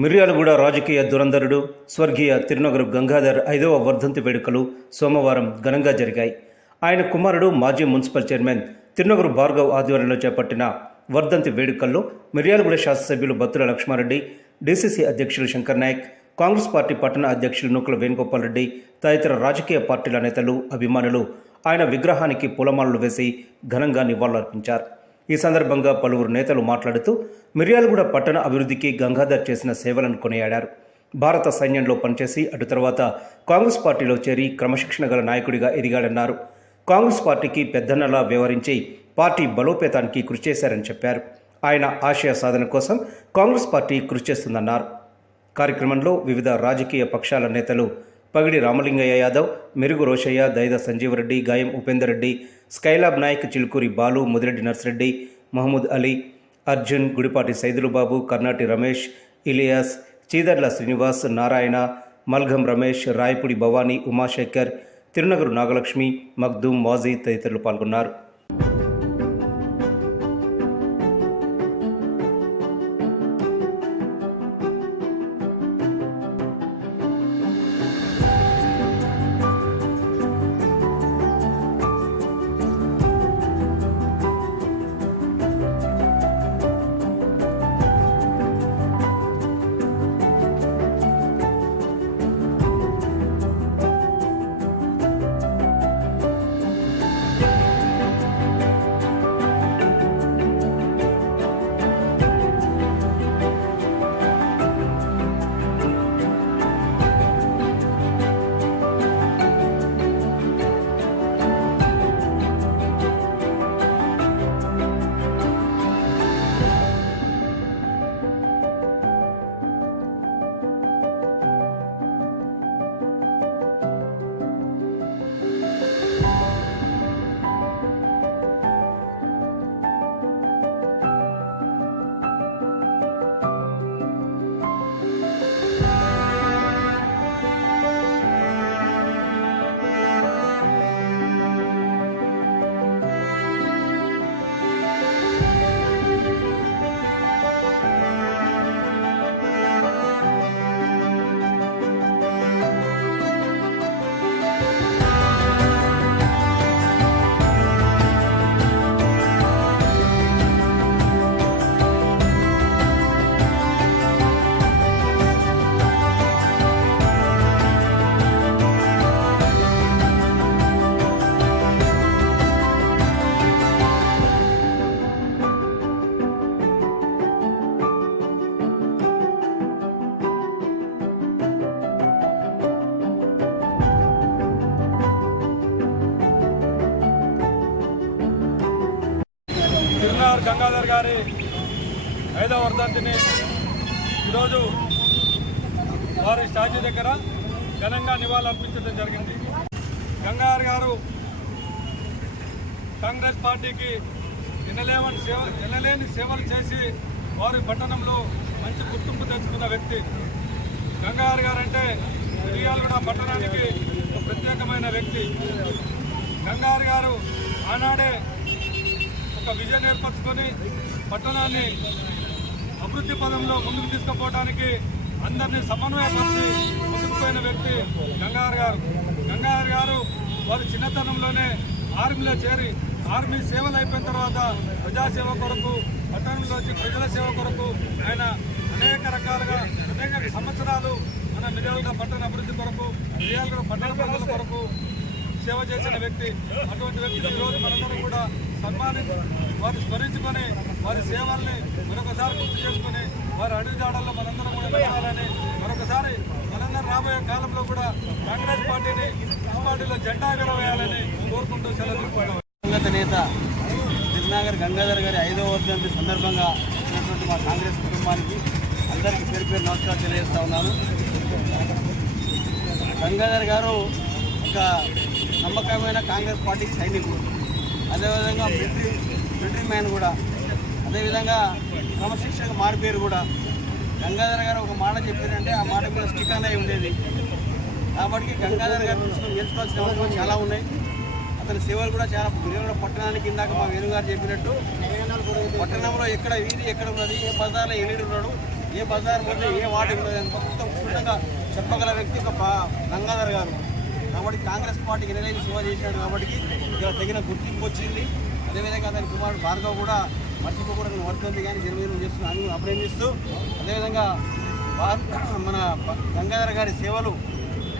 మిర్యాలగూడ రాజకీయ దురంధరుడు స్వర్గీయ తిరునగరు గంగాధర్ ఐదవ వర్ధంతి వేడుకలు సోమవారం ఘనంగా జరిగాయి. ఆయన కుమారుడు మాజీ మున్సిపల్ చైర్మన్ తిరునగరు భార్గవ్ ఆధ్వర్యంలో చేపట్టిన వర్ధంతి వేడుకల్లో మిర్యాలగూడ శాసనసభ్యులు బత్తుల లక్ష్మారెడ్డి డీసీసీ అధ్యక్షులు శంకర్ నాయక్ కాంగ్రెస్ పార్టీ పట్టణ అధ్యక్షులు నూకల వేణుగోపాల్ రెడ్డి తదితర రాజకీయ పార్టీల నేతలు అభిమానులు. ఆయన విగ్రహానికి పూలమాలలు వేసి ఘనంగా నివాళులర్పించారు. ఈ సందర్భంగా పలువురు నేతలు మాట్లాడుతూ మిర్యాలగూడ పట్టణ అభివృద్ధికి గంగాధర్ చేసిన సేవలను కొనియాడారు. భారత సైన్యంలో పనిచేసి అటు తర్వాత కాంగ్రెస్ పార్టీలో చేరి క్రమశిక్షణ గల నాయకుడిగా ఎదిగాడన్నారు. కాంగ్రెస్ పార్టీకి పెద్దన్నలా వ్యవహరించి పార్టీ బలోపేతానికి కృషి చేశారని చెప్పారు. ఆయన ఆశయ సాధన కోసం కాంగ్రెస్ పార్టీ కృషి చేస్తుందన్నారు. కార్యక్రమంలో వివిధ రాజకీయ పక్షాల నేతలు పగిడి రామలింగయ్య యాదవ్ మెరుగు రోషయ్య దైద సంజీవరెడ్డి గాయం ఉపేందర్ రెడ్డి స్కైలాబ్ నాయక్ చిలుకూరి బాలు ముదిరెడ్డి నర్సిరెడ్డి మహమూద్ అలీ అర్జున్ గుడిపాటి సైదులుబాబు కర్నాటి రమేష్ ఇలియాస్ చీదర్ల శ్రీనివాస్ నారాయణ మల్ఘం రమేష్ రాయపుడి భవానీ ఉమాశేఖర్ తిరునగరు నాగలక్ష్మి మగ్దూమ్ మాజీ తదితరులు పాల్గొన్నారు. తిరునార్ గంగాధర్ గారి ఐదవ వర్ధంతిని ఈరోజు వారి స్టాచ్యూ దగ్గర ఘనంగా నివాళులర్పించడం జరిగింది. గంగాధర్ గారు కాంగ్రెస్ పార్టీకి ఎనలేవని సేవ ఎనలేని సేవలు చేసి వారి పట్టణంలో మంచి గుర్తింపు తెచ్చుకున్న వ్యక్తి. గంగాధర్ గారు అంటే మిర్యాలగూడ పట్టణానికి ఒక ప్రత్యేకమైన వ్యక్తి. గంగాధర్ గారు ఆనాడే ఒక విజయం ఏర్పరచుకొని పట్టణాన్ని అభివృద్ధి పదంలో ముందుకు తీసుకుపోవడానికి అందరినీ సమన్వయపరిచి ముందుకు వ్యక్తి గంగాధర్ గారు. గంగాధర్ గారు వారి చిన్నతనంలోనే ఆర్మీలో చేరి ఆర్మీ సేవలు అయిపోయిన తర్వాత ప్రజాసేవ కొరకు పట్టణంలో వచ్చి ప్రజల సేవ కొరకు ఆయన అనేక రకాలుగా అనేక సంవత్సరాలు మన మిర్యాలగా పట్టణ అభివృద్ధి కొరకు మిర్యాలగా పట్టణ ప్రజల కొరకు సేవ చేసిన వ్యక్తి అటువంటి వ్యక్తిని ఈరోజు మనందరం కూడా సన్మాని వారిని స్మరించుకొని వారి సేవల్ని మరొకసారి గుర్తు చేసుకొని వారి అడుగుజాడల్లో మనందరం కూడా వెళ్ళాలని మరొకసారి మనందరం రాబోయే కాలంలో కూడా కాంగ్రెస్ పార్టీని పార్టీలో జెండా ఎగరవేయాలని కోరుకుంటూ సెలవు దివంగత నేత తిరునాగర్ గంగాధర్ గారి ఐదవ వర్ధంతి సందర్భంగా ఉన్నటువంటి మా కాంగ్రెస్ కుటుంబానికి అందరికీ పేరు పేరు నమస్కారం తెలియజేస్తా ఉన్నాను. గంగాధర్ గారు ఒక నమ్మకమైన కాంగ్రెస్ పార్టీ సైనికుడు. అదేవిధంగా మిలిటరీ మిలిటరీ మ్యాన్ కూడా. అదేవిధంగా క్రమశిక్షణ మారిపేరు కూడా. గంగాధర్ గారు ఒక మాట చెప్పారంటే ఆ మాట మీద స్టిక్ అనే ఉండేది. కాబట్టి గంగాధర్ గారి నుంచి నేర్చుకోవాల్సిన అవసరం చాలా ఉన్నాయి. అతని సేవలు కూడా చాలా విజయవాడ పట్టణానికి ఇందాక మా వేణుగారు చెప్పినట్టు. పట్టణంలో ఎక్కడ వీధి ఎక్కడ ఉన్నది ఏ బజార్లో ఎల్లుడు ఉన్నాడు ఏ బజార్ పోతే ఏ వార్డు అని మొత్తం క్షుణ్ణంగా చెప్పగల వ్యక్తి ఒక గంగాధర్ గారు. కాబట్టి కాంగ్రెస్ పార్టీకి ఎనలేని సేవ చేశాడు కాబట్టి ఇక్కడ తగిన గుర్తింపు వచ్చింది. అదేవిధంగా అతని కుమారుడు భార్గవ్ కూడా మర్చిపోకూడదని వర్తుంది కానీ జన్మదినం చేస్తున్నాను అభినందిస్తూ అదేవిధంగా మన గంగాధర గంగాధర్ గారి సేవలు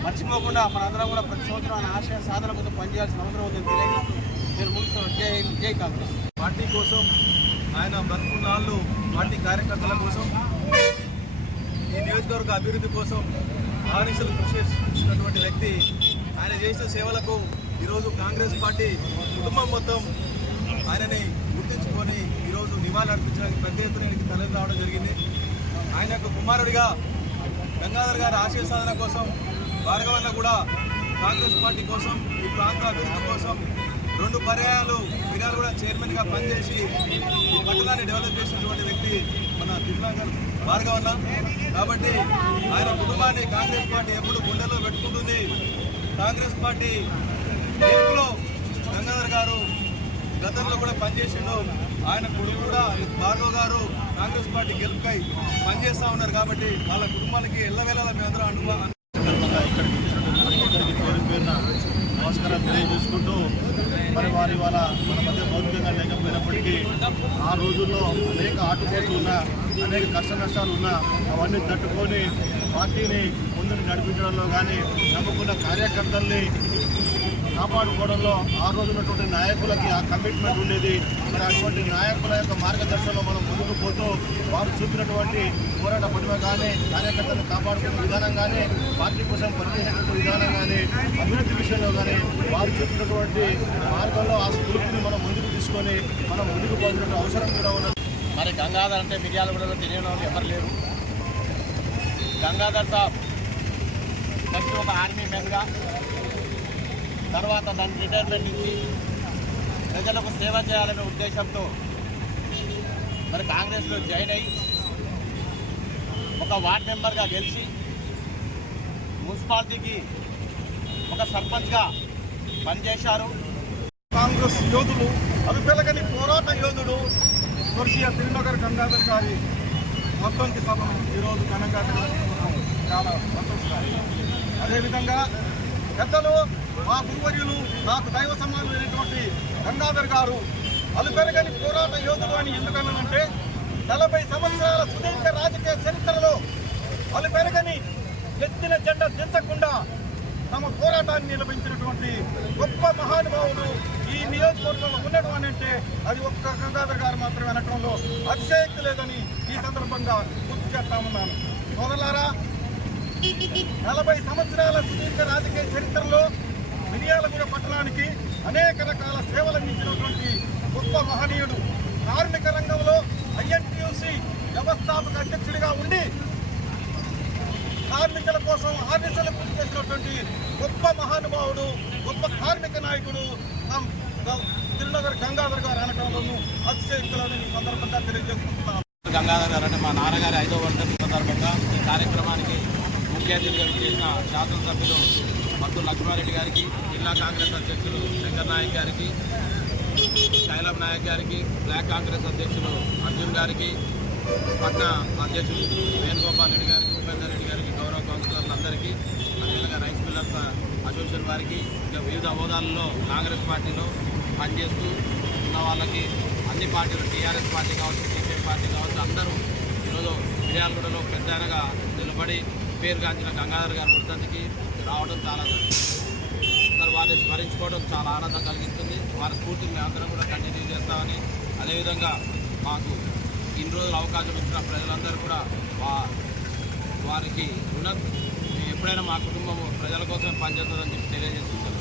మర్చిపోకుండా మనందరం కూడా ప్రతి సంవత్సరం ఆయన ఆశయ సాధన కోసం పనిచేయాల్సిన అవసరం ఉందని తెలియజేస్తూ నేను ముగిస్తూ జై జై కాంగ్రెస్. పార్టీ కోసం ఆయన బతుకున్నాళ్ళు పార్టీ కార్యకర్తల కోసం ఈ నియోజకవర్గ అభివృద్ధి కోసం ఆనిసలు కృషి చేసినటువంటి వ్యక్తి ఆయన చేసిన సేవలకు ఈరోజు కాంగ్రెస్ పార్టీ కుటుంబం మొత్తం ఆయనని గుర్తించుకొని ఈరోజు నివాళులు అర్పించడానికి పెద్ద ఎత్తున ఇక్కడికి తరలి రావడం జరిగింది. ఆయన యొక్క కుమారుడిగా గంగాధర్ గారి ఆశయ సాధన కోసం భార్గవన్న కూడా కాంగ్రెస్ పార్టీ కోసం ఈ ప్రాంత అభివృద్ధి కోసం రెండు పర్యాయాలు మినాలు కూడా చైర్మన్గా పనిచేసి ఈ పట్టణాన్ని డెవలప్ చేసినటువంటి వ్యక్తి మన తిరునాగర్ భార్గవన్న. కాబట్టి ఆయన కుటుంబాన్ని కాంగ్రెస్ పార్టీ ఎప్పుడు గుండెలో కాంగ్రెస్ పార్టీ గెలుపులో గంగాధర్ గారు గతంలో కూడా పనిచేసిండు. ఆయన కొడుకు కూడా భార్గవ్ గారు కాంగ్రెస్ పార్టీ గెలుపుకై పనిచేస్తా ఉన్నారు కాబట్టి వాళ్ళ కుటుంబాలకి ఎల్లవేళలా మేమందరం అనుభవ నమస్కారం తెలియజేసుకుంటూ మరి వారి వాళ్ళ మన మధ్య భౌతికంగా లేకపోయినప్పటికీ ఆ రోజుల్లో అనేక ఆటుపోట్లు ఉన్నా అనేక కష్ట నష్టాలు ఉన్నా అవన్నీ తట్టుకొని పార్టీని ముందుకు నడిపించడంలో కానీ నమ్ముకున్న కార్యకర్తల్ని కాపాడుకోవడంలో ఆ రోజు ఉన్నటువంటి నాయకులకి ఆ కమిట్మెంట్ ఉండేది. మరి అటువంటి నాయకుల యొక్క మార్గదర్శనంలో మనం ముందుకు పోతూ వారు చూపినటువంటి పోరాట పటిమ కానీ కార్యకర్తలను కాపాడుకునే విధానం కానీ పార్టీ కోసం పనిచేసినటువంటి విధానం కానీ అభివృద్ధి విషయంలో కానీ వారు చూపినటువంటి మార్గంలో ఆ స్ఫూర్తిని మనం ముందుకు తీసుకొని మనం ముందుకు పోతున్న అవసరం కూడా ఉన్నది. మరి గంగాధర్ అంటే మిర్యాల కూడా తెలియని వాళ్ళు ఎవరు లేరు. గంగాధర్ సాబ్ ఒక ఆర్మీ మెన్గా తర్వాత దాన్ని రిటైర్మెంట్ ఇచ్చి ప్రజలకు సేవ చేయాలనే ఉద్దేశంతో మరి కాంగ్రెస్లో జాయిన్ అయ్యి ఒక వార్డ్ మెంబర్గా గెలిచి మున్సిపాలిటీకి ఒక సర్పంచ్గా పనిచేశారు. కాంగ్రెస్ యోధులు అది పిల్లకని పోరాట యోధుడు స్వర్గీయ తిరునగర్ గంగాధర్ గారి మొత్తానికి సభ ఈరోజు ఘనంగా చాలా సంతోషకరం అదేవిధంగా పెద్దలు మా గురువర్యులు నాకు దైవ సమానమైనటువంటి గంగాధర్ గారు అలుపెరగని పోరాట యోధుడు అని ఎందుకన్నానంటే నలభై సంవత్సరాల సుదీర్ఘ రాజకీయ చరిత్రలో అలుపెరగని ఎత్తిన జెండా దించకుండా తమ పోరాటాన్ని నిర్వహించినటువంటి గొప్ప మహానుభావుడు ఈ నియోజకవర్గంలో ఉండడం అని అంటే అది ఒక్క గంగాధర్ గారు మాత్రమే అనటంలో అతిశయక్తి లేదని ఈ సందర్భంగా గుర్తు చేస్తామన్నాను. సోదరులారా నలభై సంవత్సరాల సుదీర్ఘ రాజకీయ చరిత్రలో మిర్యాలగూడ పట్టణానికి అనేక రకాల సేవలు అందించినటువంటి గొప్ప మహనీయుడు. కార్మిక రంగంలో ఐఎన్టీయూసీ వ్యవస్థాపక అధ్యక్షుడిగా ఉండి కార్మికుల కోసం ఆర్నిసలు కృషి చేసినటువంటి గొప్ప మహానుభావుడు గొప్ప కార్మిక నాయకుడు తిరునగర్ గంగాధర్ గారు అనటంలోనూ అతిశయక్తులను ఈ సందర్భంగా తెలియజేసుకుంటున్నాను. గంగాధర్ గారు అంటే మా నాన్నగారి ఐదో వర్ధంతి సందర్భంగా ఈ కార్యక్రమానికి ముఖ్య అతిథిగా చేసిన శాసనసభ్యులు మత్తు లక్ష్మారెడ్డి గారికి జిల్లా కాంగ్రెస్ అధ్యక్షులు శంకర్ నాయక్ గారికి శైలం నాయక్ గారికి బ్లాక్ కాంగ్రెస్ అధ్యక్షులు అర్జున్ గారికి పట్న అధ్యక్షులు వేణుగోపాల్ రెడ్డి గారికి ఉపేందర్ రెడ్డి గారికి గౌరవ కౌన్సిలర్లందరికీ అదేవిధంగా రైస్ మిల్లర్స్ అసోసియేషన్ వారికి ఇంకా వివిధ హోదాలలో కాంగ్రెస్ పార్టీలో పనిచేస్తూ ఉన్న వాళ్ళకి అన్ని పార్టీలు టీఆర్ఎస్ పార్టీ కావచ్చు సిపిఎం పార్టీ కావచ్చు అందరూ ఈరోజు మిర్యాలగూడలో పెద్దగా నిలబడి పేరుగాంచిన గంగాధర్ గారి వృద్ధానికి రావడం చాలా మరి వారిని స్మరించుకోవడం చాలా ఆనందం కలిగిస్తుంది. వారి స్ఫూర్తిని మేమందరం కూడా కంటిన్యూ చేస్తామని అదేవిధంగా మాకు ఇన్ని రోజులు అవకాశం ఇచ్చిన ప్రజలందరూ కూడా వా వారికి రుణ ఎప్పుడైనా మా కుటుంబం ప్రజల కోసమే పనిచేస్తుందని చెప్పి తెలియజేస్తున్నాను